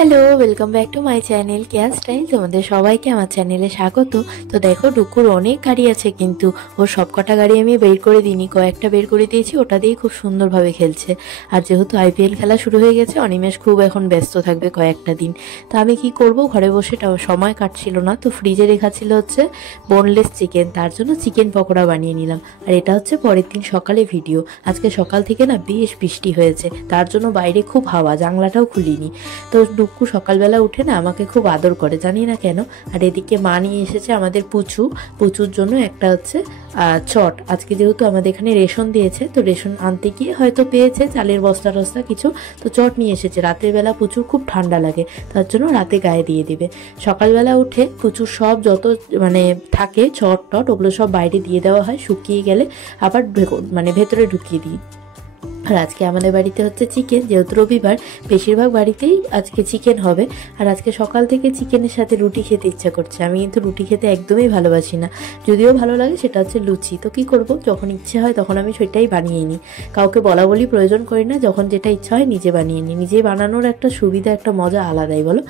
Hello, welcome back to my channel care style. তোমাদের সবাইকে আমার চ্যানেলে স্বাগত। তো দেখো, ডুকুর অনেক গাড়ি আছে, কিন্তু ওর সবকটা গাড়ি আমি বের করে দিইনি, কয়েকটা বের করে দিয়েছি। ওটা দিয়ে খুব সুন্দরভাবে খেলছে। আর যেহেতু আইপিএল খেলা শুরু হয়ে গেছে, অনিমেষ খুব এখন ব্যস্ত থাকবে কয়েকটা দিন। তো আমি কি করব, ঘরে বসে সময় কাটছিল না, তো ফ্রিজে রেখা ছিল হচ্ছে বোনলেস চিকেন, তার জন্য চিকেন পকোড়া বানিয়ে নিলাম। আর এটা হচ্ছে পরের দিন সকালে ভিডিও। আজকে সকাল থেকে না বেশ বৃষ্টি হয়েছে, তার জন্য বাইরে খুব হাওয়া, জানলাটাও খুলিনি। তো ডুক্কু সকালবেলা উঠে না আমাকে খুব আদর করে, জানি না কেন। আর এদিকে মা নিয়ে এসেছে আমাদের পুচুর জন্য একটা হচ্ছে চট। আজকে যেহেতু আমাদের এখানে রেশন দিয়েছে, তো রেশন আনতে গিয়ে হয়তো পেয়েছে চালের বস্তা টস্তা কিছু, তো চট নিয়ে এসেছে। রাতের বেলা পুচুর খুব ঠান্ডা লাগে, তার জন্য রাতে গায়ে দিয়ে দিবে। সকালবেলা উঠে পুচুর সব যত মানে থাকে চট টট, ওগুলো সব বাইরে দিয়ে দেওয়া হয়, শুকিয়ে গেলে আবার ভেতরে ঢুকিয়ে দিই। আর আজকে আমাদের বাড়িতে হচ্ছে চিকেন, যেহেতু রবিবার, বেশিরভাগ বাড়িতেই আজকে চিকেন হবে। আর আজকে সকাল থেকে চিকেনের সাথে রুটি খেতে ইচ্ছা করছে। আমি কিন্তু রুটি খেতে একদমই ভালোবাসি না, যদিও ভালো লাগে সেটা হচ্ছে লুচি। তো কি করব, যখন ইচ্ছে হয় তখন আমি সেটাই বানিয়ে নিই, কাউকে বলা বলি প্রয়োজন করি না। যখন যেটা ইচ্ছা হয় নিজে বানিয়ে নিই। নিজে বানানোর একটা সুবিধা, একটা মজা আলাদাই, বলো।